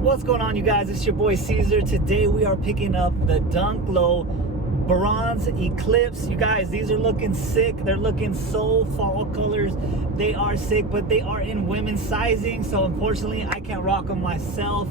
What's going on, you guys? It's your boy Caesar. Today we are picking up the Dunk Low Bronze Eclipse. You guys, these are looking sick. They're looking so fall colors. They are sick, but they are in women's sizing, so unfortunately I can't rock them myself,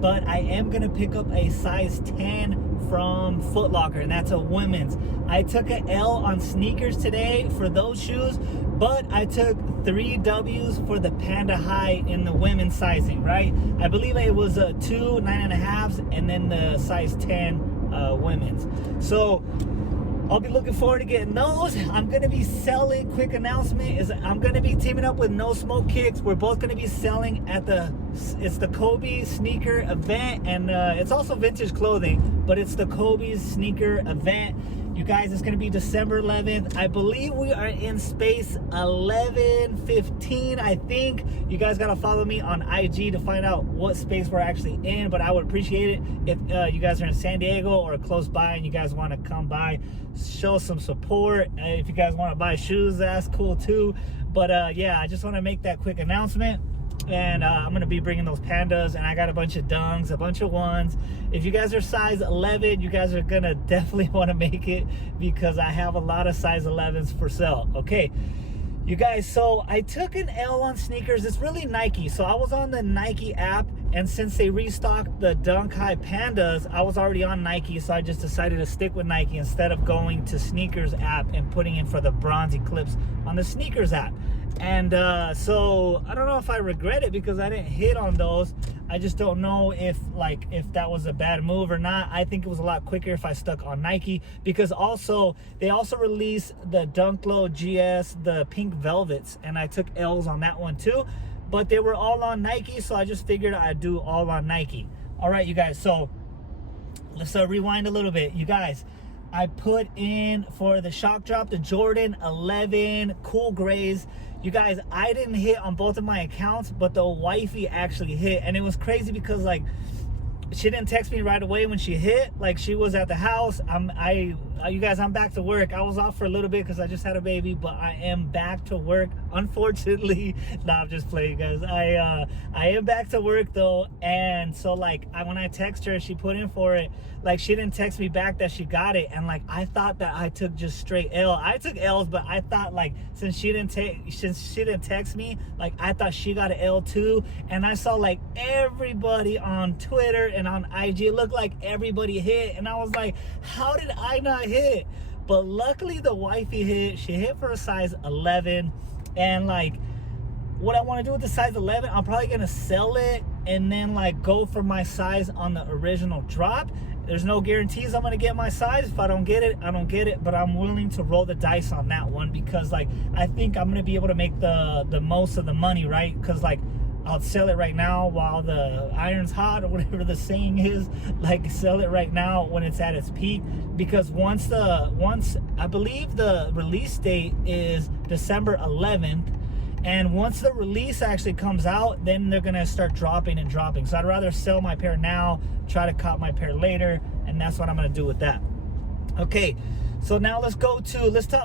but I am gonna pick up a size 10 from Foot Locker, and that's a women's. I took an L on sneakers today for those shoes, but I took 3 W's for the Panda High in the women's sizing, right? I believe it was a 2 9.5s and then the size 10 women's. So I'll be looking forward to getting those. I'm gonna be selling, quick announcement is I'm gonna be teaming up with No Smoke Kicks. We're both gonna be selling at it's the Kobe sneaker event, and it's also vintage clothing, but it's the Kobe sneaker event. You guys, it's gonna be December 11th. I believe we are in space 1115, I think. You guys gotta follow me on IG to find out what space we're actually in, but I would appreciate it if you guys are in San Diego or close by and you guys wanna come by, show some support. If you guys wanna buy shoes, that's cool too. But yeah, I just wanna make that quick announcement. And I'm gonna be bringing those pandas, and I got a bunch of dunks, a bunch of ones. If you guys are size 11, you guys are gonna definitely want to make it, because I have a lot of size 11s for sale. Okay, you guys, so I took an L on sneakers. It's really Nike. So I was on the Nike app, and since they restocked the Dunk High Pandas, I was already on Nike, so I just decided to stick with Nike instead of going to sneakers app and putting in for the Bronze Eclipse on the sneakers app. And so I don't know if I regret it, because I didn't hit on those. I just don't know if that was a bad move or not. I think it was a lot quicker if I stuck on Nike, because also they also released the Dunk Low GS, the pink velvets, and I took L's on that one too, but they were all on Nike, so I just figured I'd do all on Nike. All right, you guys, so let's rewind a little bit. You guys, I put in for the shock drop, the Jordan 11 cool grays. You guys, I didn't hit on both of my accounts, but the wifey actually hit. And it was crazy because she didn't text me right away when she hit. She was at the house. You guys, I'm back to work. I was off for a little bit because I just had a baby, but I am back to work, unfortunately. Nah, I'm just playing, guys. I am back to work though, and so when I text her, she put in for it. She didn't text me back that she got it, and I thought that I took just straight L. I took L's, but I thought since she didn't text me, I thought she got an L too. And I saw everybody on Twitter and on IG, it looked like everybody hit, and I was like, how did I not hit? But luckily the wifey hit. She hit for a size 11, and what I want to do with the size 11, I'm probably gonna sell it and then go for my size on the original drop. There's no guarantees I'm gonna get my size. If I don't get it, I don't get it, but I'm willing to roll the dice on that one, because I think I'm gonna be able to make the most of the money, right? Because I'll sell it right now while the iron's hot, or whatever the saying is. Sell it right now when it's at its peak, because once I believe the release date is December 11th, and once the release actually comes out, then they're gonna start dropping and dropping. So I'd rather sell my pair now, try to cop my pair later, and that's what I'm gonna do with that. Okay, so now let's talk.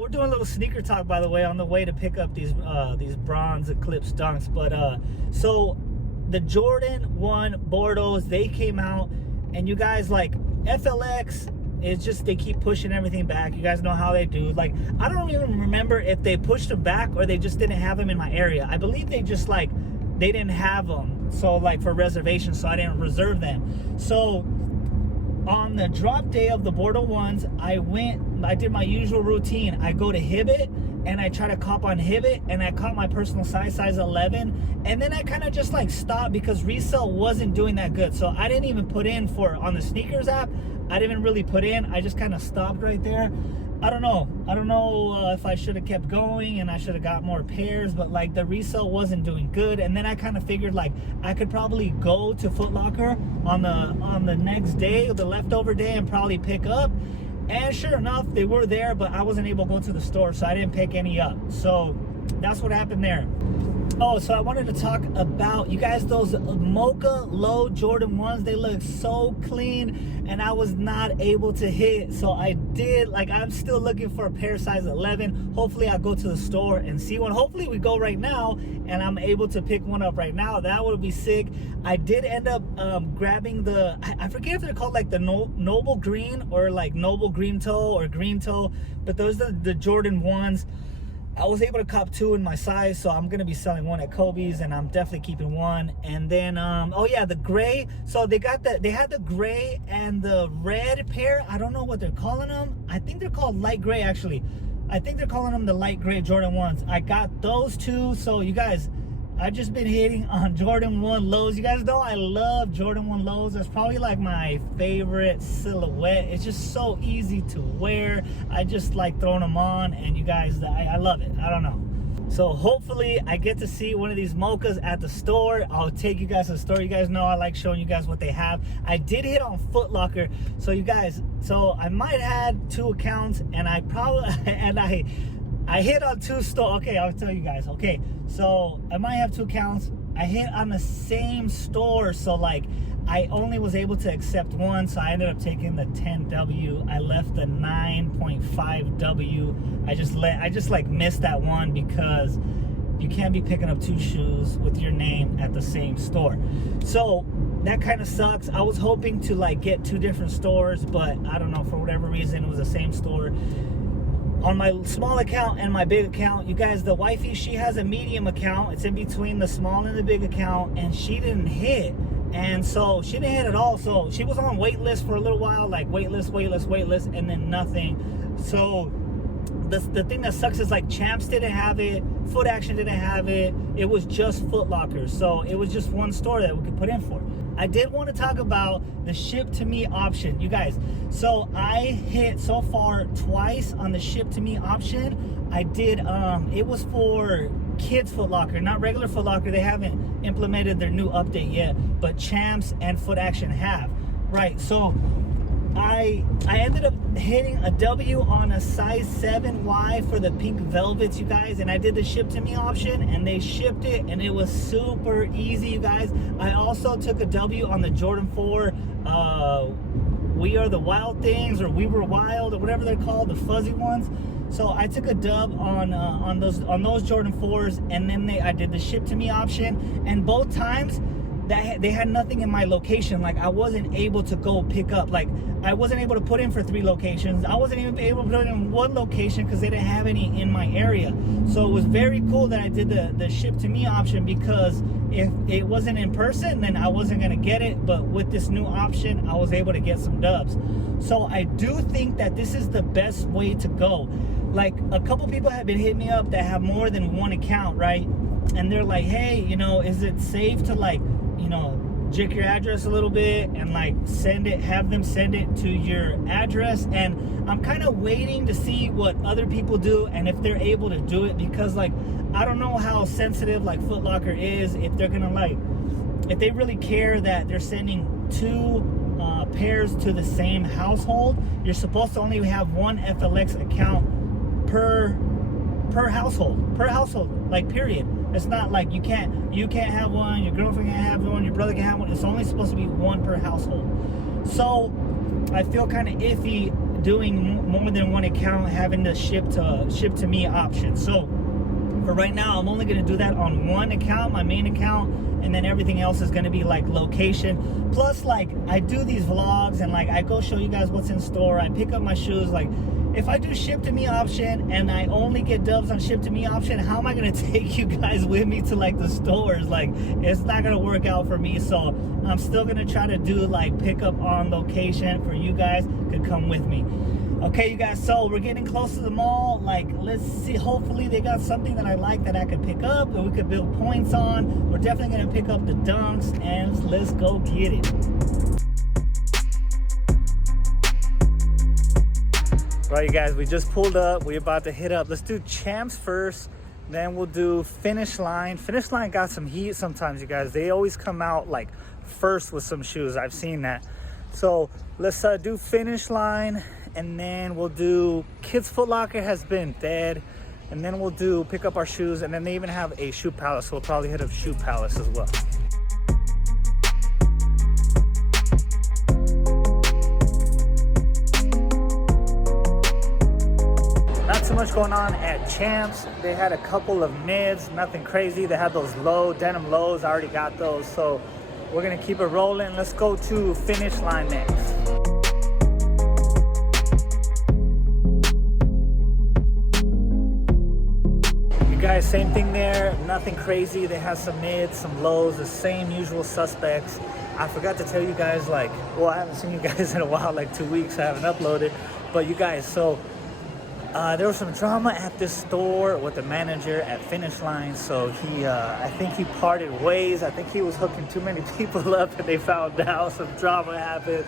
We're doing a little sneaker talk, by the way, on the way to pick up these Bronze Eclipse dunks. But so the Jordan 1 Bordeaux, they came out, and you guys, FLX, it's just, they keep pushing everything back. You guys know how they do. I don't even remember if they pushed them back or they just didn't have them in my area. I believe they just they didn't have them, so for reservations, so I didn't reserve them. So on the drop day of the Bordeaux ones, I did my usual routine. I go to Hibbett and I try to cop on Hibbett, and I caught my personal size 11, and then I kind of just stopped because resale wasn't doing that good. So I didn't even put in on the sneakers app. I didn't really put in. I just kind of stopped right there. I don't know if I should have kept going and I should have got more pairs, but the resale wasn't doing good. And then I kind of figured I could probably go to Foot Locker on the next day, the leftover day, and probably pick up. And sure enough, they were there, but I wasn't able to go to the store, so I didn't pick any up. So that's what happened there. Oh, so I wanted to talk about, you guys, those Mocha Low Jordan 1s. They look so clean, and I was not able to hit. So I did, like, I'm still looking for a pair size 11. Hopefully I'll go to the store and see one. Hopefully we go right now and I'm able to pick one up right now. That would be sick. I did end up grabbing the, I forget if they're called like the Noble Green or like Noble Green Toe or Green Toe, but those are the Jordan 1s. I was able to cop 2 in my size, so I'm gonna be selling one at Kobe's, and I'm definitely keeping one. And then oh yeah, the gray. So they had the gray and the red pair. I don't know what they're calling them. I think they're called light gray, actually. I think they're calling them the light gray Jordan 1s. I got those 2. So you guys, I've just been hitting on Jordan 1 lows. You guys know I love Jordan 1 lows. That's probably like my favorite silhouette. It's just so easy to wear. I just like throwing them on, and you guys, I love it. I don't know. So hopefully I get to see one of these Mochas at the store. I'll take you guys to the store. You guys know I like showing you guys what they have. I did hit on Foot Locker. So you guys, so I might have 2 accounts, and I probably, and I hit on 2 stores. Okay, I'll tell you guys. Okay, so I might have 2 accounts. I hit on the same store, so like I only was able to accept one, so I ended up taking the 10W. I left the 9.5W. I just like missed that one because you can't be picking up 2 shoes with your name at the same store. So that kind of sucks. I was hoping to like get 2 different stores, but I don't know, for whatever reason it was the same store. On my small account and my big account, you guys, the wifey, she has a medium account. It's in between the small and the big account, and she didn't hit. And so she didn't hit at all. So she was on wait list for a little while, like wait list, and then nothing. So the thing that sucks is like Champs didn't have it, Foot Action didn't have it. It was just Foot Locker. So it was just one store that we could put in for. I did want to talk about the ship to me option, you guys. So I hit so far twice on the ship to me option. I did, it was for Kids Foot Locker, not regular Foot Locker. They haven't implemented their new update yet, but Champs and Foot Action have. Right, so I ended up hitting a W on a size 7Y for the pink velvets, you guys, and I did the ship to me option, and they shipped it, and it was super easy, you guys. I also took a W on the Jordan 4 We Are the Wild Things, or We Were Wild, or whatever they're called, the fuzzy ones. So I took a dub on those Jordan 4s, and then I did the ship to me option, and both times they had nothing in my location. Like I wasn't able to go pick up, like I wasn't able to put in for 3 locations. I wasn't even able to put in 1 location because they didn't have any in my area. So it was very cool that I did the ship to me option, because if it wasn't in person, then I wasn't gonna get it. But with this new option, I was able to get some dubs. So I do think that this is the best way to go. Like a couple people have been hitting me up that have more than 1 account, right? And they're like, hey, you know, is it safe to like, you know, jig your address a little bit and like have them send it to your address? And I'm kind of waiting to see what other people do and if they're able to do it, because like I don't know how sensitive like Foot Locker is, if they're gonna like, if they really care that they're sending 2 pairs to the same household. You're supposed to only have 1 FLX account per household, like period. It's not like you can't have one, your girlfriend can't have one, your brother can have one. It's only supposed to be 1 per household. So I feel kind of iffy doing more than 1 account, having the ship to me option. So for right now, I'm only going to do that on 1 account, my main account, and then everything else is going to be like location. Plus, like I do these vlogs and like I go show you guys what's in store. I pick up my shoes. Like if I do ship to me option and I only get dubs on ship to me option, how am I going to take you guys with me to like the stores? Like it's not going to work out for me. So I'm still going to try to do like pick up on location for you guys to come with me. Okay, you guys, so we're getting close to the mall. Like, let's see, hopefully they got something that I like that I could pick up, that we could build points on. We're definitely gonna pick up the dunks, and let's go get it. Right, you guys, we just pulled up. We're about to hit up. Let's do Champs first, then we'll do Finish Line. Finish Line got some heat sometimes, you guys. They always come out like first with some shoes. I've seen that. So let's do Finish Line, and then we'll do Kids Foot Locker. Has been dead. and then we'll pick up our shoes, and then they even have a shoe palace, so we'll probably hit up Shoe Palace as well. Not too much going on at Champs. They had a couple of mids, nothing crazy. They had those low denim lows. I already got those, so we're gonna keep it rolling. Let's go to Finish Line next. You guys, same thing there, nothing crazy. They have some mids, some lows, the same usual suspects. I forgot to tell you guys, like, well, I haven't seen you guys in a while, like 2 weeks. I haven't uploaded, but you guys, so there was some drama at this store with the manager at Finish Line. So he, I think he parted ways. I think he was hooking too many people up, and they found out some drama happened.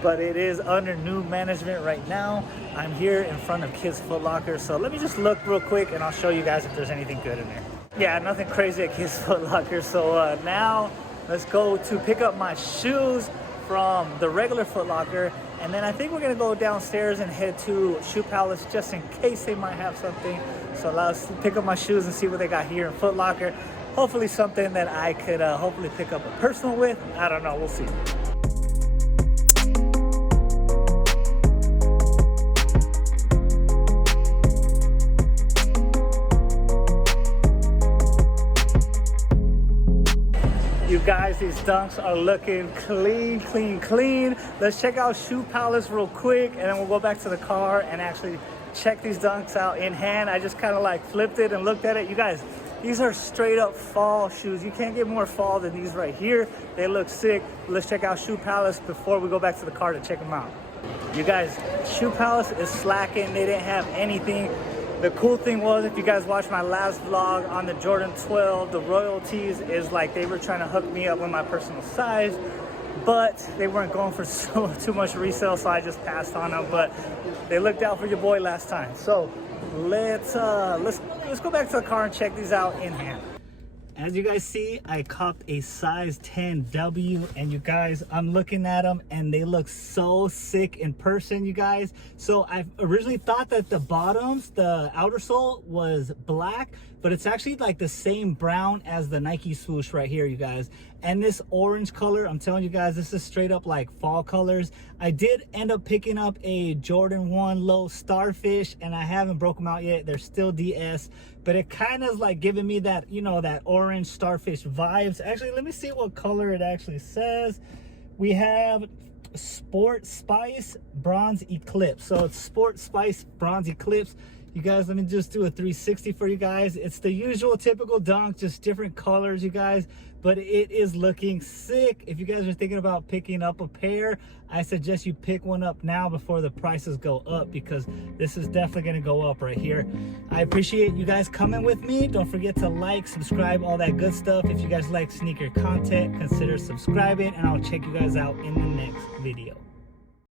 But it is under new management right now. I'm here in front of Kids Foot Locker. So let me just look real quick, and I'll show you guys if there's anything good in there. Yeah, nothing crazy at Kids Foot Locker. So now let's go to pick up my shoes from the regular Foot Locker, and then I think we're gonna go downstairs and head to Shoe Palace just in case they might have something. So let's pick up my shoes and see what they got here in Foot Locker. Hopefully something that I could hopefully pick up a personal with. I don't know, we'll see. You guys, these dunks are looking clean, clean, clean. Let's check out Shoe Palace real quick, and then we'll go back to the car and actually check these dunks out in hand. I just kind of like flipped it and looked at it. You guys, these are straight up fall shoes. You can't get more fall than these right here. They look sick. Let's check out Shoe Palace before we go back to the car to check them out. You guys, Shoe Palace is slacking. They didn't have anything. The cool thing was, if you guys watched my last vlog on the Jordan 12, the royalties is like they were trying to hook me up with my personal size, but they weren't going for too much resale, so I just passed on them. But they looked out for your boy last time. So let's go back to the car and check these out in hand. As you guys see, I copped a size 10W, and you guys, I'm looking at them and they look so sick in person, you guys. So I originally thought that the bottoms, the outer sole was black, but it's actually like the same brown as the Nike swoosh right here, you guys. And this orange color, I'm telling you guys, this is straight up like fall colors. I did end up picking up a Jordan 1 low Starfish, and I haven't broke them out yet. They're still DS, but it kind of like giving me that, you know, that orange Starfish vibes. Actually, let me see what color it actually says. We have Sport Spice Bronze Eclipse. So it's Sport Spice Bronze Eclipse. You guys, let me just do a 360 for you guys. It's the usual typical dunk, just different colors, you guys, but it is looking sick. If you guys are thinking about picking up a pair, I suggest you pick one up now before the prices go up, because this is definitely going to go up right here. I appreciate you guys coming with me. Don't forget to like, subscribe, all that good stuff. If you guys like sneaker content, consider subscribing, and I'll check you guys out in the next video.